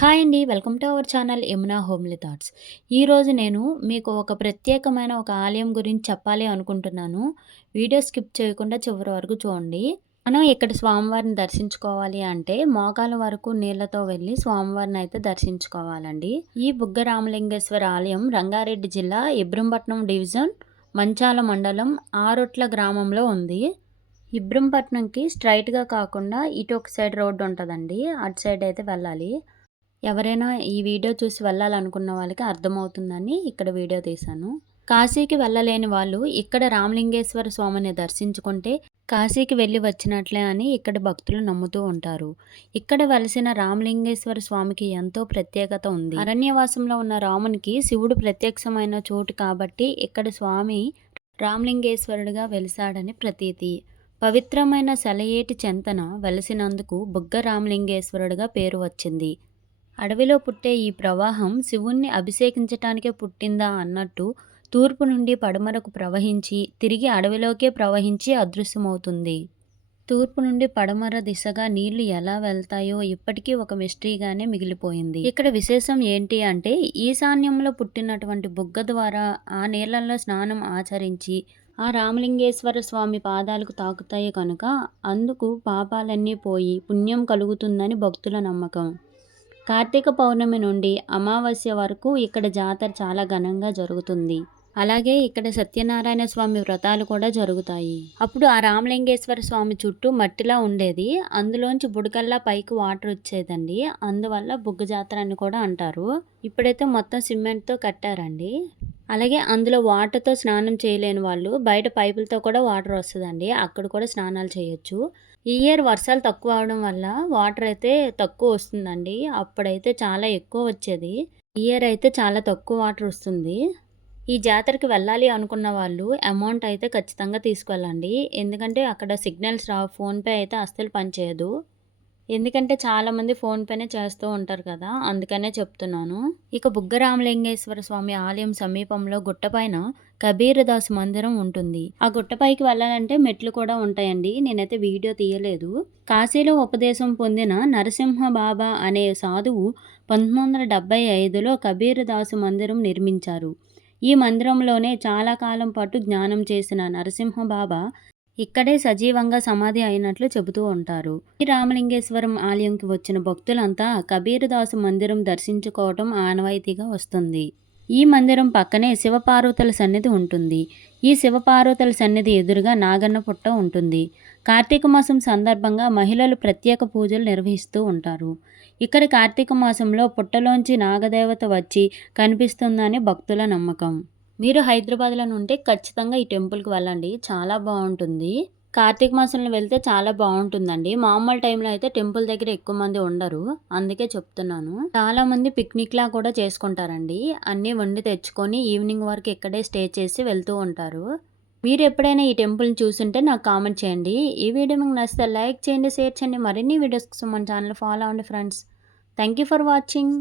Hi అండి welcome to our channel Yamuna homely thoughts. ఈరోజు నేను మీకు ఒక ప్రత్యేకమైన ఒక ఆలయం గురించి చెప్పాలి అనుకుంటున్నాను. వీడియో స్కిప్ చేయకుండా చివరి వరకు చూడండి. మనం ఇక్కడ స్వామివారిని దర్శించుకోవాలి అంటే మోకాల వరకు నీళ్ళతో వెళ్ళి స్వామివారిని అయితే దర్శించుకోవాలండి. ఈ బుగ్గ రామలింగేశ్వర ఆలయం రంగారెడ్డి జిల్లా ఇబ్రంపట్నం డివిజన్ మంచాల మండలం ఆరొట్ల గ్రామంలో ఉంది. ఇబ్రంపట్నంకి స్ట్రైట్గా కాకుండా ఇటు ఒక సైడ్ రోడ్డు ఉంటుందండి. అటు సైడ్ అయితే వెళ్ళాలి. ఎవరైనా ఈ వీడియో చూసి వెళ్ళాలనుకున్న వాళ్ళకి అర్థమవుతుందని ఇక్కడ వీడియో తీశాను. కాశీకి వెళ్ళలేని వాళ్ళు ఇక్కడ రామలింగేశ్వర స్వామిని దర్శించుకుంటే కాశీకి వెళ్ళి వచ్చినట్లే అని ఇక్కడ భక్తులు నమ్ముతూ ఉంటారు. ఇక్కడ వెలసిన రామలింగేశ్వర స్వామికి ఎంతో ప్రత్యేకత ఉంది. అరణ్యవాసంలో ఉన్న రామునికి శివుడు ప్రత్యక్షమైన చోటు కాబట్టి ఇక్కడ స్వామి రామలింగేశ్వరుడిగా వెలిసాడని ప్రతీతి. పవిత్రమైన సెలయేటి చెంతన వెలసినందుకు బుగ్గ రామలింగేశ్వరుడిగా పేరు వచ్చింది. అడవిలో పుట్టే ఈ ప్రవాహం శివుణ్ణి అభిషేకించటానికే పుట్టిందా అన్నట్టు తూర్పు నుండి పడమరకు ప్రవహించి తిరిగి అడవిలోకే ప్రవహించి అదృశ్యమవుతుంది. తూర్పు నుండి పడమర దిశగా నీళ్ళు ఎలా వెళ్తాయో ఇప్పటికీ ఒక మిస్టరీగానే మిగిలిపోయింది. ఇక్కడ విశేషం ఏంటి అంటే ఈశాన్యంలో పుట్టినటువంటి బుగ్గ ద్వారా ఆ నీళ్ళలో స్నానం ఆచరించి ఆ రామలింగేశ్వర స్వామి పాదాలకు తాకుతాయి కనుక అందుకు పాపాలన్నీ పోయి పుణ్యం కలుగుతుందని భక్తుల నమ్మకం. కార్తీక పౌర్ణమి నుండి అమావాస్య వరకు ఇక్కడ జాతర చాలా ఘనంగా జరుగుతుంది. అలాగే ఇక్కడ సత్యనారాయణ స్వామి వ్రతాలు కూడా జరుగుతాయి. అప్పుడు ఆ రామలింగేశ్వర స్వామి చుట్టూ మట్టిలా ఉండేది. అందులోంచి బుడకల్లా పైకి వాటర్ వచ్చేదండి. అందువల్ల బుగ్గ జాతర అని కూడా అంటారు. ఇప్పుడైతే మొత్తం సిమెంట్తో కట్టారండి. అలాగే అందులో వాటర్తో స్నానం చేయలేని వాళ్ళు బయట పైపులతో కూడా వాటర్ వస్తుందండి. అక్కడ కూడా స్నానాలు చేయొచ్చు. ఈ ఇయర్ వర్షాలు తక్కువ అవడం వల్ల వాటర్ అయితే తక్కువ వస్తుందండి. అప్పుడైతే చాలా ఎక్కువ వచ్చేది. ఇయర్ అయితే చాలా తక్కువ వాటర్ వస్తుంది. ఈ జాతరకి వెళ్ళాలి అనుకున్న వాళ్ళు అమౌంట్ అయితే ఖచ్చితంగా తీసుకెళ్ళండి. ఎందుకంటే అక్కడ సిగ్నల్స్ రా ఫోన్పే అయితే అస్సలు పనిచేయదు. ఎందుకంటే చాలామంది ఫోన్పేనే చేస్తూ ఉంటారు కదా అందుకనే చెప్తున్నాను. ఇక బుగ్గరామలింగేశ్వర స్వామి ఆలయం సమీపంలో గుట్టపైన కబీరదాస్ మందిరం ఉంటుంది. ఆ గుట్టపైకి వెళ్ళాలంటే మెట్లు కూడా ఉంటాయండి. నేనైతే వీడియో తీయలేదు. కాశీలో ఉపదేశం పొందిన నరసింహ బాబా అనే సాధువు పంతొమ్మిది వందల డెబ్బై ఐదులో కబీరదాసు మందిరం నిర్మించారు. ఈ మందిరంలోనే చాలా కాలం పాటు జ్ఞానం చేసిన నరసింహ బాబా ఇక్కడే సజీవంగా సమాధి అయినట్లు చెబుతూ ఉంటారు. ఈ రామలింగేశ్వరం ఆలయంకి వచ్చిన భక్తులంతా కబీరదాసు మందిరం దర్శించుకోవటం ఆనవాయితీగా వస్తుంది. ఈ మందిరం పక్కనే శివపార్వతుల సన్నిధి ఉంటుంది. ఈ శివపార్వతుల సన్నిధి ఎదురుగా నాగన్న పుట్ట ఉంటుంది. కార్తీక మాసం సందర్భంగా మహిళలు ప్రత్యేక పూజలు నిర్వహిస్తూ ఉంటారు. ఇక్కడ కార్తీక మాసంలో పుట్టలోంచి నాగదేవత వచ్చి కనిపిస్తుందని భక్తుల నమ్మకం. మీరు హైదరాబాద్లో ఉంటే ఖచ్చితంగా ఈ టెంపుల్కి వెళ్ళండి. చాలా బాగుంటుంది. కార్తీక మాసంలో వెళ్తే చాలా బాగుంటుందండి. మామూలు టైంలో అయితే టెంపుల్ దగ్గర ఎక్కువ మంది ఉండరు. అందుకే చెప్తున్నాను. చాలా మంది కూడా చేసుకుంటారండి. అన్నీ వండి తెచ్చుకొని ఈవినింగ్ వరకు ఇక్కడే స్టే చేసి వెళ్తూ ఉంటారు. మీరు ఎప్పుడైనా ఈ టెంపుల్ని చూసుంటే నాకు కామెంట్ చేయండి. ఈ వీడియో మీకు నచ్చితే లైక్ చేయండి షేర్ చేయండి. మరిన్ని వీడియోస్ మన ఛానల్ ఫాలో అవ్వండి friends. Thank you for watching.